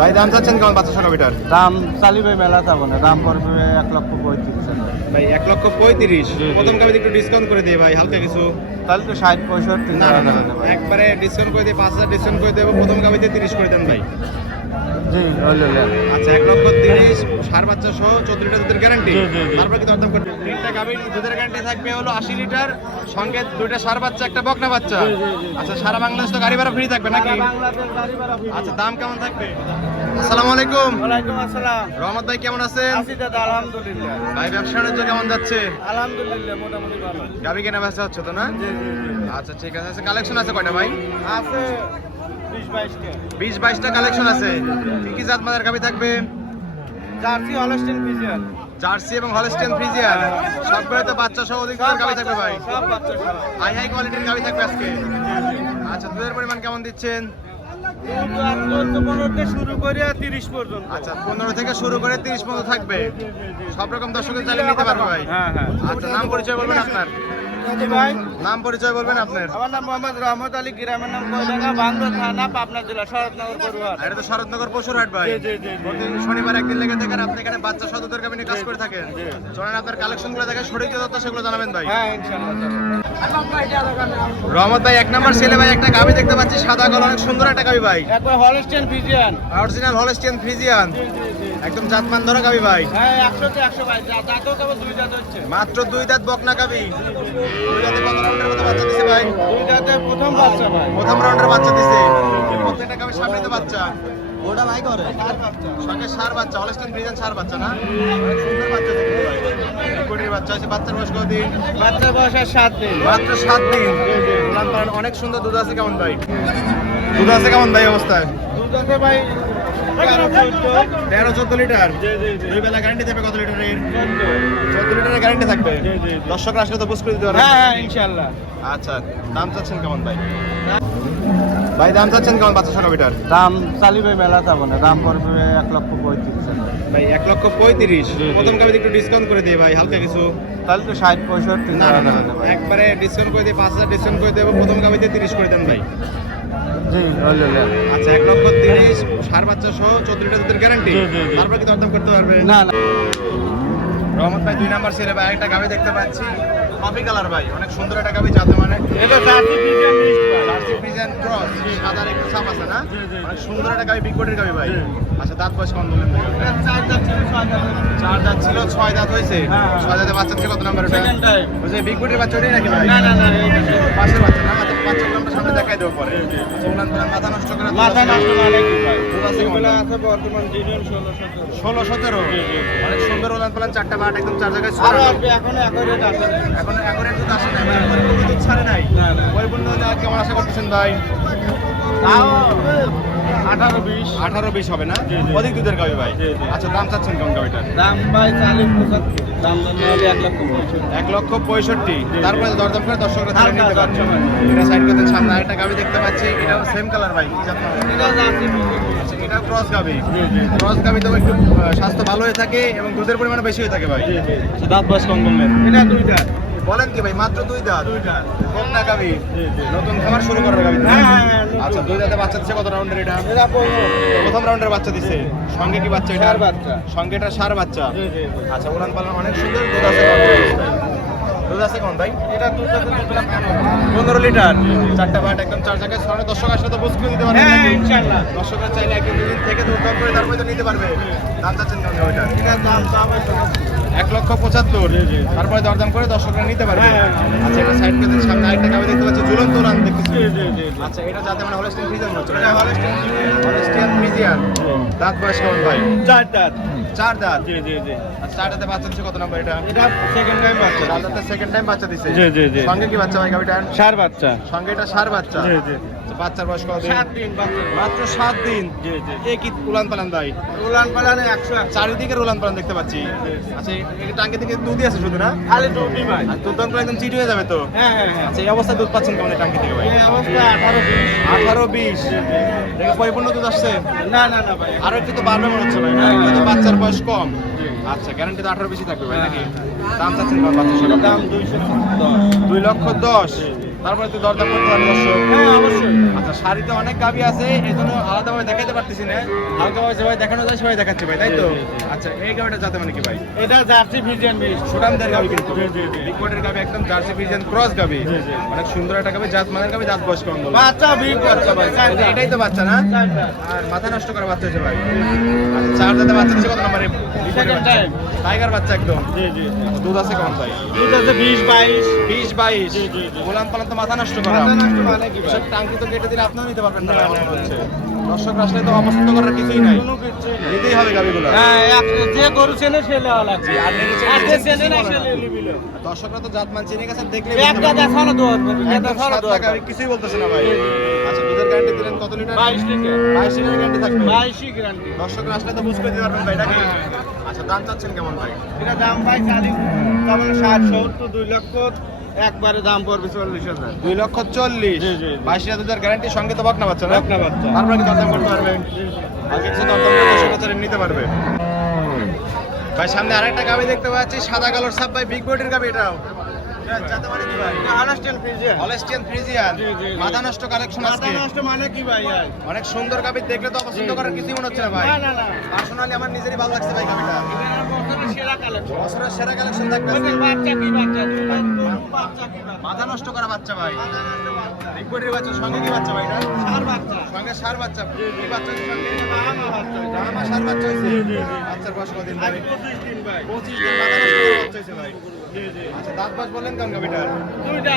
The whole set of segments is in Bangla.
ভাই দাম চাচ্ছেন কেমন 500 গাভিটার? দাম চালি ভাই মেলা যাবো না, দাম পড়বে 1,35,000। ভাই 1,35,000। প্রথম গাভিতে একটু ডিসকাউন্ট করে দিয়ে ভাই, হালকা কিছু। তাহলে তো 60-65 না না না, একবারে ডিসকাউন্ট করে দিয়ে 5,000 ডিসকাউন্ট করে দেবো। প্রথম গাভিতে 30 করে দেন ভাই। জি হলো। আচ্ছা 1,30,000, সার বাচ্চা সহ 14 লিটার দুধের গ্যারান্টি। জি, জি, জি। তারপরে কি দরদাম করতে? তিনটা গাভীর দুধের গ্যারান্টি থাকবে হলো 80 লিটার, সঙ্গে দুইটা সার বাচ্চা, একটা বকনা বাচ্চা। আচ্ছা সারা বাংলাদেশ তো গাড়ি ভাড়া ফ্রি থাকবে নাকি? আচ্ছা দাম কেমন থাকবে? আসসালামু আলাইকুম। ওয়ালাইকুম আসসালাম। রহমত ভাই কেমন আছেন? আছি দাদা, আলহামদুলিল্লাহ। ভাই ব্যবসা বাণিজ্য কেমন যাচ্ছে? আলহামদুলিল্লাহ মোটামুটি ভালো। গাভী কেনা বেচা হচ্ছে তো না? জি জি জি। আচ্ছা ঠিক আছে। কালেকশন আছে কয়টা ভাই? আছে 20-22টা। 20-22টা কালেকশন আছে। কি কি জাত মানের গাভী থাকবে? Jersey, Holstein Friesian. জার্সি এবং হলস্টেইন ফ্রিজিয়ান সবগুলো তো বাচ্চা সহ অধিক দুধের গাভী থাকবে ভাই। সব বাচ্চা সব। হাই হাই কোয়ালিটির গাভী থাকবে আজকে। আচ্ছা দুধের পরিমাণ কেমন দিচ্ছেন? 15 থেকে শুরু করে 30 পর্যন্ত। আচ্ছা 15 থেকে শুরু করে 30 পর্যন্ত থাকবে। সব রকম দর্শকের চাইলে নিতে পারবে ভাই। হ্যাঁ হ্যাঁ। আচ্ছা নাম পরিচয় বলবেন আপনার? জি ভাই, নাম পরিচয় বলবেন আপনার? আমার নাম মোহাম্মদ রহমত আলী, গ্রামের নাম কয়ডাঙ্গা, বান্দর থানা, পাবনা জেলা, শরৎনগর বড়ুয়ার। এটা তো শরৎনগর পশুরহাট ভাই। জি, জি, জি, জি। প্রতি শনিবার একদিন লেগে থাকেন, আপনি এখানে বাচ্চা সহ দুধের গাভী নিয়ে কাজ করে থাকেন। চলেন আপনার কালেকশনগুলো দেখে সঠিক যে তথ্য সেগুলো জানাবেন ভাই। হ্যাঁ ইনশাআল্লাহ। রহমত ভাই এক নাম্বার ছেলে ভাই, একটা গাভী দেখতে পাচ্ছি সাদা কালো, অনেক সুন্দর একটা গাভী ভাই। একবার Holstein Friesian. Original Holstein Friesian, একদম জাতমান ধরা গাভী ভাই। হ্যাঁ 100 তে 122, দাঁতও কেবল 2 দাঁত হচ্ছে। মাত্র 2 দাঁত বকনা গাভী। 2 দাঁতে কত রাউন্ডের মতো বাচ্চা দিছে ভাই? 2 দাঁতের প্রথম বাচ্চা ভাই। প্রথম রাউন্ডের বাচ্চা দিছে। প্রত্যেকটা গাভীর সামনে তো বাচ্চা। ওটা ভাই করে চার বাচ্চা। সঙ্গে সার বাচ্চা, হলস্টিয়ান ফ্রিজিয়ান সার বাচ্চা না? অনেক সুন্দর বাচ্চা দেখতে ভাই। কোটির বাচ্চা আছে। বাচ্চার বয়স কত দিন? বাচ্চার বয়স আর 7 দিন। মাত্র 7 দিন। উলান পালান অনেক সুন্দর। দুধ আছে কেমন ভাই? দুধ আছে কেমন ভাই অবস্থায়? 2 দাঁতে ভাই 13-14। 13-14 লিটার। জি জি জি। দুই বেলা গ্যারান্টি থাকবে কত লিটারের? 14 লিটারের গ্যারান্টি থাকবে। জি, জি, জি। দর্শকরা আসলে তো বুঝ করে দিতে পারবে। হ্যাঁ হ্যাঁ ইনশাআল্লাহ। আচ্ছা দাম চাচ্ছেন কেমন ভাই? ভাই দাম চাচ্ছেন কেমন 500 লিটার? দাম চালি ভাই মেলা যাবো না, দাম পড়বে 1,35,000। ভাই 1,35,000। প্রথম গাবিতে একটু ডিসকাউন্ট করে দিয়ে ভাই, হালকা কিছু। তাহলে তো 60-65 না না না, একবারে ডিসকাউন্ট করে দিয়ে 5,000 ডিসকাউন্ট করে দেবো। প্রথম গাবিতে 30 করে দেন ভাই। জি হলো। আচ্ছা 1,30,000, সার বাচ্চা সহ 14 লিটার দুধের গ্যারান্টি। জি, জি, জি। তারপরে কি দরদাম করতে পারবে? না না। রহমত ভাই 2 নাম্বার ছেলে ভাই, একটা গাবি দেখতে পাচ্ছি কফি কালার ভাই, অনেক সুন্দর একটা গাবি। জাতে মানে এটা জার্সি ফ্রিজিয়ান মিক্স ভাই। জার্সি ফ্রিজিয়ান ক্রস, সাদার একটু ছাপ আছে না? জি, জি। অনেক সুন্দর একটা গাবি, বিগ বডির গাবি ভাই। জি। আচ্ছা দাঁত বয়স কেমন বললেন ভাই? এটা 4 দাঁত ছিল, 6 দাঁত হচ্ছে। 4 দাঁত ছিল, 6 দাঁত হয়েছে। হ্যাঁ, হ্যাঁ। 6 দাঁতে বাচ্চা থেকে কত নাম্বার এটা? Second time. ওই যে বিগ বডির বাচ্চা ওটাই নাকি ভাই? না না না, এটা ছিল। পাশের বাচ্চা না? বাচ্চাগুলো আমরা সামনে দেখাই দেবো পরে। আচ্ছা উলান পালান মাথা নষ্ট করে মাথা নষ্ট মানে কি ভাই? দুধ আছে কেমন? এগুলো আছে বর্তমান জিডিএন 16-17। 16-17। জি, জি। অনেক সুন্দর উলান পালান, 4টা বাট একদম 4 জায়গায় আরো ছড়ানো। আসবে, এখনো অ্যাকোরেট আছে। এখন দুধ আসে নাই, মানে পরিপূর্ণ দুধ ছাড়ে নাই। না, না। পরিপূর্ণ দুধ কেমন আশা করতেছেন ভাই? তাও 18-20। 18-20 হবে না? জি, জি। অধিক দুধের গাভী ভাই। জি, জি। আচ্ছা দাম চাচ্ছেন কেমন গাভীটার? দাম ভাই 40-75, দাম দাম হলে 1,65,000। 1,65,000। তারপরে দরদাম করে দর্শকরা তাহলে নিতে পারবে। আচ্ছা, আচ্ছা। এটা সাইড করতে সামনে আরেকটা গাভী দেখতে পাচ্ছি, এটাও সেম কালার ভাই। কি জাত নাম? এটা জার্সি ফ্রিজিয়ান। আচ্ছা এটা ক্রস গাভী। জি, জি। ক্রস গাভী তো একটু স্বাস্থ্য ভালো হয়ে থাকে এবং দুধের পরিমাণ বেশি হয়ে থাকে ভাই। জি, জি। আচ্ছা, দাঁত বয়স কম বললেন? এটা 2 দাঁত। বলেন কি ভাই, মাত্র 2 দাঁত? 2 দাঁত। বকনা গাভী, জি, জি। নতুন খামার শুরু করার গাভী। হ্যাঁ, হ্যাঁ, হ্যাঁ, নতুন। আচ্ছা 2 দাঁতে বাচ্চা দিচ্ছে কত রাউন্ডের এটা? এটা 15। প্রথম রাউন্ডের বাচ্চা দিছে। সঙ্গে কি বাচ্চা এটা? ষাঁড় বাচ্চা। সঙ্গে এটা সার বাচ্চা। জি, জি, জি। আচ্ছা উলান পালান অনেক সুন্দর। দুধ আছে কত? দুধ আছে কোন ভাই? এটা 2 দাঁতের দিলাম 15 লিটার। 4টা বাট একদম 4 জায়গায় ছড়ানো। দর্শক আসলে তো বুঝ করে দিতে পারবে হ্যাঁ নাকি? ইনশাআল্লাহ। দর্শকরা চাইলে একদিন দুদিন থেকে দুধ দাম করে তারপরে তো নিতে পারবে। দাম চাচ্ছেন কেমন ওইটা? এটা দাম হচ্ছে 1,75,000। তারপরে দরদাম করে দর্শকরা নিতে পারবে। হ্যাঁ। আচ্ছা এটা সাইড করে দিন, সামনে আরেকটা গাভী দেখতে পাচ্ছি, ঝুলন্ত উলান দেখতেছি। জি, জি, জি। আচ্ছা এটা যাতে মানে হলস্টিয়ান ফ্রিজিয়ান হচ্ছে। এটা হলস্টেইন ফ্রিজিয়ান। Holstein Friesian. দাঁত বয়স কেমন ভাই? 4 দাঁত। 4 দাঁত। জি, জি, জি। আচ্ছা 4 দাঁতে বাচ্চা দিচ্ছে কত নাম্বার এটা? এটা সেকেন্ড টাইম বাচ্চা। 4 দাঁতে সেকেন্ড টাইম বাচ্চা দিছে। জি, জি, জি। সঙ্গে কি বাচ্চা ভাই গাভীটার? ষাঁড় বাচ্চা। সঙ্গে এটা সার বাচ্চা। জি, জি। আচ্ছা, বাচ্চার বয়স কত দিন? 7 দিন বাচ্চা। মাত্র 7 দিন। জি, জি। এ কি উলান পালান ভাই? উলান পালানে 100। চারিদিকে উলান পালান দেখতে পাচ্ছি। আচ্ছা এই টাঙ্কি থেকে দুধই আছে শুধু না? খালি দুটি ভাই। আর দুধ দাম করে একদম চিট হয়ে যাবে তো। হ্যাঁ হ্যাঁ হ্যাঁ। আচ্ছা এই অবস্থায় দুধ পাচ্ছেন কেমন এই টাঙ্কি থেকে ভাই? এই অবস্থা 18-20। 18-20। দেখে পরিপূর্ণ দুধ আসছে? না না না ভাই। আরো একটু তো বাড়বে মনে হচ্ছে ভাই না? এগুলো তো বাচ্চার বয়স কম। আচ্ছা গ্যারান্টি তো 18 বেশি থাকবে ভাই নাকি? দাম চাচ্ছেন কেমন বাচ্চার সাথে? দাম 210। 2,10,000। তারপরে তুই দরদাম করতে পারবি দর্শক। হ্যাঁ অবশ্যই। আচ্ছা শাড়িতে অনেক গাবি আছে, এই জন্য আলাদাভাবে দেখাতে পারতেছি না, হালকাভাবে যেভাবে দেখানো যায় সেভাবে দেখাচ্ছি ভাই, তাই তো? আচ্ছা এই গাবিটা যাতে মানে কি ভাই? এটা জার্সি ফিজিয়ান বিশ। সুঠামদের গাবি কিন্তু জি, জি, জি। বিগ বডির গাবি, একদম জার্সি ফ্রিজিয়ান ক্রস গাবি, জি, জি। অনেক সুন্দর একটা গাবি, জাত মানের গাবি, জাত বয়স কম বলে। বাচ্চা বিগ বাচ্চা ভাই। এটাই তো বাচ্চা না? চারটা। আর মাথা নষ্ট করা বাচ্চা হয়েছে ভাই। আচ্ছা চার দাঁতে বাচ্চা দিচ্ছে কত নম্বরে? Second time। টাইগার বাচ্চা একদম। জি জি। দুধ আছে কেমন ভাই? দুধ আছে 20-22। 20-22। জি, জি, জি। গোলাম পালান তো মাথা নষ্ট করা। মাথা নষ্ট মানে কি ভাই? সব টাঙ্কি তো কেটে দিলে আপনিও নিতে পারবেন না, না, আমার না, মনে না। হচ্ছে। দর্শক আসলে তো অপছন্দ করার কিছুই নাই, কোনো কিছুই না। নিতেই হবে গাবিগুলো। হ্যাঁ যে গরু চেনে সে লেওয়া লাগছে। আর নেড়েচে আর যে নেড়েচে চেনে না কিছুই সে বলে না। লিবিল। দর্শকরা তো জাতমান চিনে গেছেন, দেখলে একটা দেখানো দোয়ার করবে। একটা দেখানো দোয়ার। গাবি কিছুই বলতেছে না ভাই। আচ্ছা দুধের গ্যারান্টি দিলেন কত লিটার? 22 লিটার। 22 লিটার গ্যারান্টি থাকবে। 22 গ্যারান্টি। দর্শকরা আসলে তো বুঝতে দিতে পারবেন ভাই, নাকি? হ্যাঁ। আচ্ছা দাম চাচ্ছেন কেমন ভাই? এটা দাম ভাই 40, তারপরে 60-70, 2 লক্ষ, একবারে দাম পড়বে 40,000। 2,40,000। জি, জি। 22 লিটার গ্যারান্টি, সঙ্গে তো বকনা বাচ্চা না? বকনা বাচ্চা। তারপরে কি দরদাম করতে পারবে? আর কিছু দরদাম করে দর্শকরা নিতে পারবে। ভাই সামনে আরেকটা গাবি দেখতে পাচ্ছি, সাদা কালোর সাপ ভাই, বিগ বডির গাবি এটাও। এটা জাতে মানে কি ভাই? এটা হলস্টেইন ফ্রিজিয়ান। Holstein Friesian. জি, জি, জি। মাথা নষ্ট কালেকশন মাথা আজকে। নষ্ট মানে কি ভাই? অনেক সুন্দর গাবি, দেখলে তো অপছন্দ করার কিছুই মনে হচ্ছে না ভাই। না না না। পার্সোনালি আমার নিজেরই ভালো লাগছে ভাই গাবিটা। এটা বছরের সেরা কালেকশন। বছরের সেরা কালেকশন থাকবে। ওদের বাচ্চা কি বাচ্চা? বাচ্চা কি বাচ্চা? মাথা নষ্ট করা বাচ্চা ভাই। মাথা নষ্ট বাচ্চা। বিগ বডির বাচ্চা, সঙ্গে কি বাচ্চা ভাই এটা? ষাঁড় বাচ্চা। সঙ্গে ষাঁড় বাচ্চা। কি বাচ্চা হচ্ছে সঙ্গে? বাহামা বাচ্চা এটা। আমার ষাঁড় বাচ্চা হয়েছে। জি, জি, জি। বাচ্চার বয়স কতদিন আজ ভাই? 25 দিন ভাই। 25 দিন মাথা নষ্ট করা বাচ্চা হয়েছে ভাই। জি জি। আচ্ছা দাঁত বাস বললেন কেমন গাবিটার? দুইটা।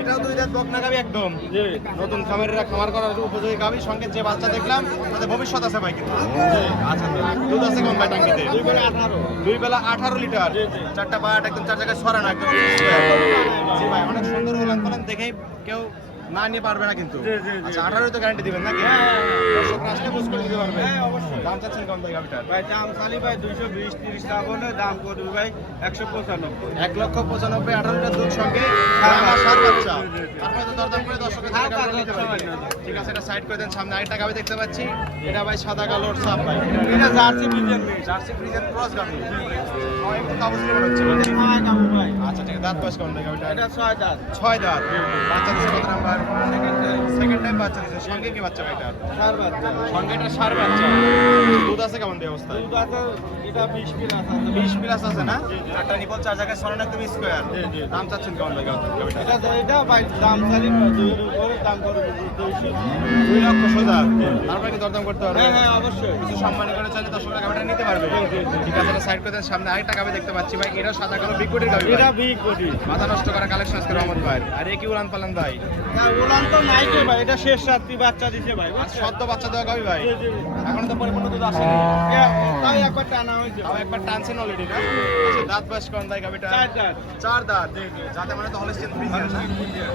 এটাও দুই দাঁত বকনা গাবি একদম। জি। নতুন খামারিরা খামার করার উপযোগী গাবি, সঙ্গে যে বাচ্চা দেখলাম তাতে ভবিষ্যৎ আছে ভাই কিন্তু। আচ্ছা দুধ আছে কোন ভাই টাঙ্কিতে? 2 করে 18। দুই বেলা 18 লিটার। জি, জি। চারটা বাট একদম চার জায়গায় সরানো একদম। জি ভাই অনেক সুন্দর উলান পালান, দেখেই কেউ না নিয়ে পারবে না কিন্তু। জি, জি, জি। আচ্ছা 18 তো গ্যারান্টি দিবেন নাকি? হ্যাঁ। দর্শকরা আসলে বুঝ করে দিতে পারবে। হ্যাঁ, অবশ্যই। দাম চাচ্ছেন কম ভাই গাবিটার? ভাই দাম খালি ভাই 220-30 টাকা বলে দাম করবে ভাই 195। 1,95,000, 18 লিটার দুধ সঙ্গে ষাঁড় আমার ষাঁড় বাচ্চা। জি, জি, জি। তারপরে তো দরদাম করে দর্শকের সাথে হালকা গাবিটা নিতে পারবে। দরদাম। ঠিক আছে এটা সাইড করে দেন। সামনে আরেকটা গাবি দেখতে পাচ্ছি, এটা ভাই সাদা কালোর সাপ ভাই। এটা jersey Friesian mix. Jersey Friesian cross গাবি। একটু কাবুসলি মনে হচ্ছে ভাই। এটা 6 দাম ভাই। আচ্ছা ঠিক আছে দাঁত বয়স কেমন ভাই গাবিটা? এটা 6 দাঁত। 6 দাঁত। বাচ্চা দিচ্ছে কত নাম্বার? সেকেন্ড টাইম বাচ্চা দিচ্ছে। সঙ্গে কি বাচ্চা ভাই এটা? ষাঁড় বাচ্চা। সঙ্গে এটা ষাঁড় বাচ্চা। দুধ আছে কেমন এই অবস্থায়? দুধ আছে, এটা 20 প্লাস আছে। 20 প্লাস আছে না? জি, জি। চারটা নিপল চার জায়গায় সরানো একদম স্কোয়ার। জি, জি। দাম চাচ্ছেন কেমন ভাই গাবিটা? এটা ভাই দাম খালি 2 এর উপরে দাম করবে 200। 2 লক্ষ সোজা। তারপরে কি দরদাম করতে পারবে? হ্যাঁ হ্যাঁ অবশ্যই। কিছু সম্মান করে চাইলে 10 টাকা গাবিটা নিতে পারবে। জি, জি, জি। ঠিক আছে এটা সাইড করে দেন। সামনে আরেকটা গাবি দেখতে পাচ্ছি ভাই, এটাও সাদা কালো বিগ বডির গাবি এটা ভাই। Big body. মাথা নষ্ট করা কালেকশন আজকে রহমত ভাই। আর এ কি উলান পালান ভাই? না উলান তো নাই কে ভাই, এটা শেষ রাত্রি বাচ্চা দিছে ভাই। আর সদ্য বাচ্চা দেওয়া গাবি ভাই। জি, জি। এখনো তো পরিপূর্ণ দুধ আসেনি। তাই একবার টানা হয়েছে। তাও একবার টানছেন অলরেডি না? আচ্ছা দাঁত বয়স কোন ভাই গাবিটা? 4 দাঁত। 4 দাঁত। যাতে মানে তো হলস্টিয়ান ফ্রিজিয়ান না?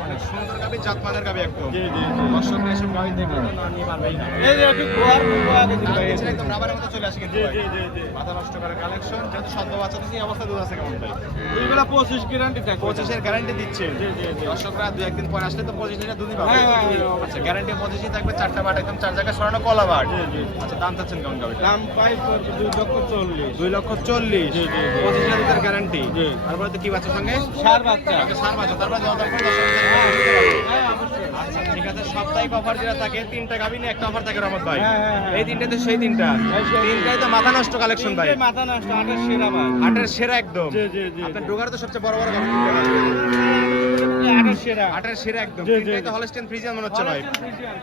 অনেক সুন্দর গাবি, জাতমানের গাবি একদম। জি, জি, জি। দর্শকরা এসব গাবি দেখলে তো না নিয়ে পারবেই না। এই যে একটু গোয়ার পুরো আগে ছিল দাঁত ভাই। দিচ্ছেন একদম রাবারের মতো চলে আসে কিন্তু জি ভাই। জি জি জি। মাথা নষ্ট করে কালেকশন, যেহেতু সদ্য বাচ্চা দিচ্ছে এই অবস্থা দুধ আছে কেমন ভাই? এইগুলা 25 গ্যারান্টি থাকে। 25 এর গ্যারান্টি দিচ্ছেন। জি, জি, জি। দর্শকরা 2-1 দিন পর আসলে তো 25 লিটার দুধই পাবে। হ্যাঁ, হ্যাঁ, হ্যাঁ, আচ্ছা গ্যারান্টি 25 থাকবে, চারটা বাট একদম চার জায়গায় সরানো কলা বাট। জি, জি। আচ্ছা দাম চাচ্ছেন কেমন গাবিটা? দাম পাই 2,40,000। 2,40,000। জি, জি, জি। 25 লিটার গ্যারান্টি। জি। তারপরে তো কি বাচ্চা সঙ্গে? ষাঁড় বাচ্চা। আগে সার বাচ্চা, তারপরে দরদাম করে দর্শকদের নিতে পারবে। হ্যাঁ অবশ্যই। আচ্ছা ঠিক আছে, সাপ্তাহিক অফার যেটা থাকে, 3টা গাবি নিয়ে একটা অফার থাকে রহমত ভাই। হ্যাঁ, হ্যাঁ, হ্যাঁ। এই 3টাই তো সেই 3টা। হ্যাঁ, সেই 3টাই তো মাথা নষ্ট কালেকশন ভাই। তিনটে মাথা নষ্ট, আটের সেরা ভাই। হাটের সেরা একদম। জি, জি, জি, আপনার জি। ডোগার তো সবচেয়ে বড় বড় গাবি। আটের সেরা। হাটের সেরা একদম। জি, জি, তিনটাই তো জি। হলস্টিয়ান ফ্রিজিয়ান মনে হচ্ছে ভাই।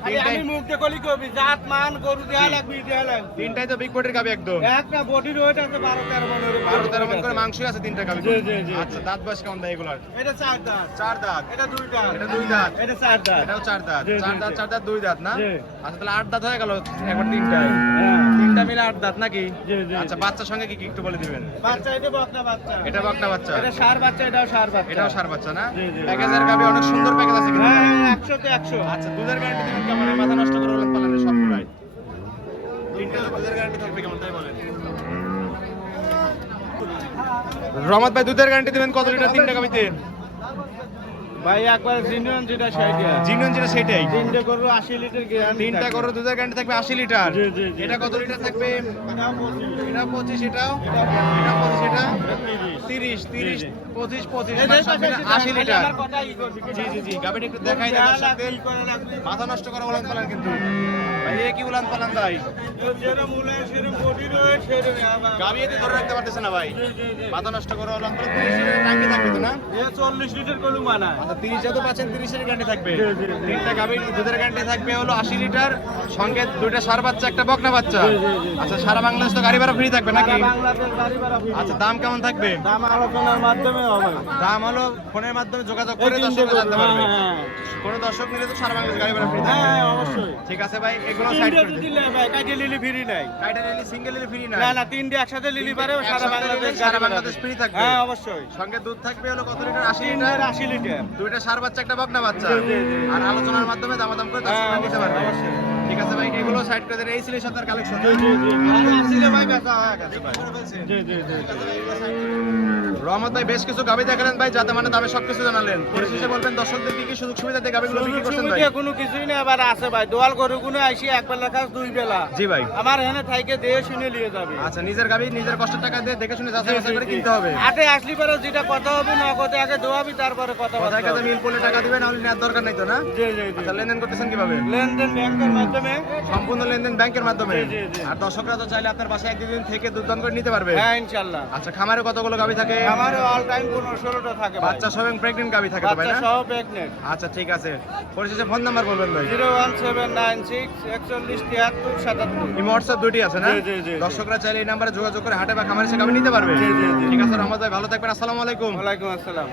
খালি আমি মুখ দিয়ে কলি কবি, জাত মান গরু দেয়া লাগবে, দেয়া লাগবে। তিনটাই তো বিগ বডির গাবি একদম। একটা বডির ওয়েট আছে 12-13 মনের উপর। 12-13 মণ করে মাংসই আছে তিনটা গাবি। জি, জি, জি। আচ্ছা দাঁত বয়স কেমন ভাই এগুলার? এটা 4 দাঁত। 4 দাঁত। এটা 2 দাঁত। এটা 2 দাঁত। এটা 4 দাঁত। এটাও 4 দাঁত। জি, জি, 4 দাঁত জি। 4 দাঁত 2 দাঁত না? জি। আচ্ছা তাহলে 8 দাঁত হয়ে গেল একবার তিনটায়। হ্যাঁ। তিনটা মিলে 8 দাঁত নাকি? জি, জি, আচ্ছা জি। বাচ্চার সঙ্গে কি কি একটু বলে দিবেন? বাচ্চা এটা বকনা বাচ্চা। এটা বকনা বাচ্চা। এটা ষাঁড় বাচ্চা, এটাও ষাঁড় বাচ্চা। এটাও ষাঁড় বাচ্চা না? জি, জি। প্যাকেজের গাবি অনেক সুন্দর প্যাকেজ আছে কিন্তু। হ্যাঁ 100 তে 100। আচ্ছা দুধের গ্যারান্টি দিবেন কেমন? এই মাথা নষ্ট করে বলেন পালানের সব ভাই। তিনটা দুধের গ্যারান্টি থাকবে কেমন তাই বলেন? রহমত ভাই দুধের গ্যারান্টি দিবেন কত লিটার তিনটা গাবিতে? ভাই একবার জিনিয়ন যেটা সেইটা জিনিয়ন যেটা সেটাই। তিনটে করবো 80 লিটার গ্যারান্টি তিনটা গরু দুধের গ্যারান্টি থাকবে 80 লিটার। জি, জি, জি। এটা কত লিটার থাকবে? এটা 25 এটা 25, এটাও এটা 25, এটা 30, 30, 25, 25 মানে সব মিলে 80 লিটার। জি জি জি, গাবিটা একটু দেখাই দেন দর্শকদের। মাথা নষ্ট করা উলান পালান কিন্তু ভাই, এ কি উলান পালান ভাই? গাবি এতে ধরে রাখতে পারতেছে না ভাই, মাথা নষ্ট করা উলান পালান। 30 লিটার ট্যাঙ্কি থাকবে তো না? 40 লিটার কলু মানা আচ্ছা 30 যত পাচ্ছেন 30 এর গ্যারান্টি থাকবে। তিনটা গাবির দুধের গ্যারান্টি থাকবে হলো 80 লিটার, সঙ্গে দুইটা ষাঁড় বাচ্চা একটা বকনা বাচ্চা। আচ্ছা সারা বাংলাদেশ তো গাড়ি ভাড়া ফ্রি থাকবে নাকি? বাংলাদেশ গাড়ি ভাড়া free। আচ্ছা দাম কেমন থাকবে? দাম আলোচনার মাধ্যমে হবে। দাম হলো ফোনের মাধ্যমে যোগাযোগ করে দর্শকরা জানতে পারবে। কোন দর্শক নিলে তো সারা বাংলাদেশ গাড়ি ভাড়া ফ্রি থাকবে। হ্যাঁ অবশ্যই। ঠিক আছে ভাই, এগুলো সাইড করে দিন। দিলে ভাই কাটে লিলি ফ্রি নাই। কাইটা নিলে সিঙ্গেল নিলে ফ্রি না। না না তিনটে একসাথে লিলি পারে সারা বাংলাদেশ সারা বাংলাদেশ ফ্রি থাকবে। হ্যাঁ অবশ্যই। সঙ্গে দুধ থাকবে হলো কত লিটার? 80 তিনটে লিটার, 80 লিটার। দুইটা ষাঁড় বাচ্চা একটা বকনা বাচ্চা। জি, জি, জি। আর আলোচনার মাধ্যমে দামাদাম করে দর্শকরা হ্যাঁ, নিতে পারবে। অবশ্যই। ঠিক আছে ভাই, এগুলো সাইড করে দেন। এই ছিল সাতার কালেকশন। জি, জি, জি। আসলে ভাই বেচা হয়ে গেছে ভাই। জি জি জি। রহমত ভাই বেশ কিছু গাবি দেখালেন ভাই, যাতে মানে দামে সবকিছু জানালেন। পরিশেষে বলবেন দর্শকদের কি কি সুযোগ সুবিধা দিয়ে গাবিগুলো বিক্রি করছেন ভাই? সুবিধা কোনো কিছুই না, আবার আছে ভাই দোয়াল গরু কোনো আইসি এক বেলা খাস দুই বেলা। জি ভাই। আমার এখানে থাইকে দিয়ে শুনে নিয়ে যাবে। আচ্ছা নিজের গাবি নিজের কষ্টের টাকা দিয়ে দেখে শুনে যাচাই বাছাই করে কিনতে হবে। হাটে আসলি পরে যেটা কথা হবে না কথা আগে দোয়াবি তারপরে কথা কথায় কথা মিল পড়লে টাকা দিবেন, নাহলে নেওয়ার দরকার নাই তো না? জি জি জি। আচ্ছা লেনদেন করতেছেন কিভাবে? লেনদেন ব্যাংকের মাধ্যমে। সম্পূর্ণ লেনদেন ব্যাংকের মাধ্যমে। জি, জি, জি। আর দর্শকরা তো চাইলে আপনার বাসায় একদিন থেকে দুধদান করে নিতে পারবে। হ্যাঁ ইনশাআল্লাহ। আচ্ছা খামারে কতগুলো গাবি থাকে? আমার অল টাইম 15-16টা থাকে ভাই। বাচ্চা সহ প্রেগনেন্ট গাবি থাকে তো ভাই বাচ্চা না? সহ প্রেগনেন্ট। আচ্ছা ঠিক আছে, পরিশেষে ফোন নাম্বার বলবেন ভাই। 01796 41 73 77। এই হোয়াটসঅ্যাপ দুটি আছে না? জি, জি, জি। দর্শকরা চাইলে এই নাম্বারে যোগাযোগ করে হাটে বা খামারে এসে গাবি নিতে পারবে। জি, জি, জি। ঠিক আছে রহমত ভাই, ভালো থাকবেন। আসসালামু আলাইকুম। ওয়ালাইকুম আসসালাম।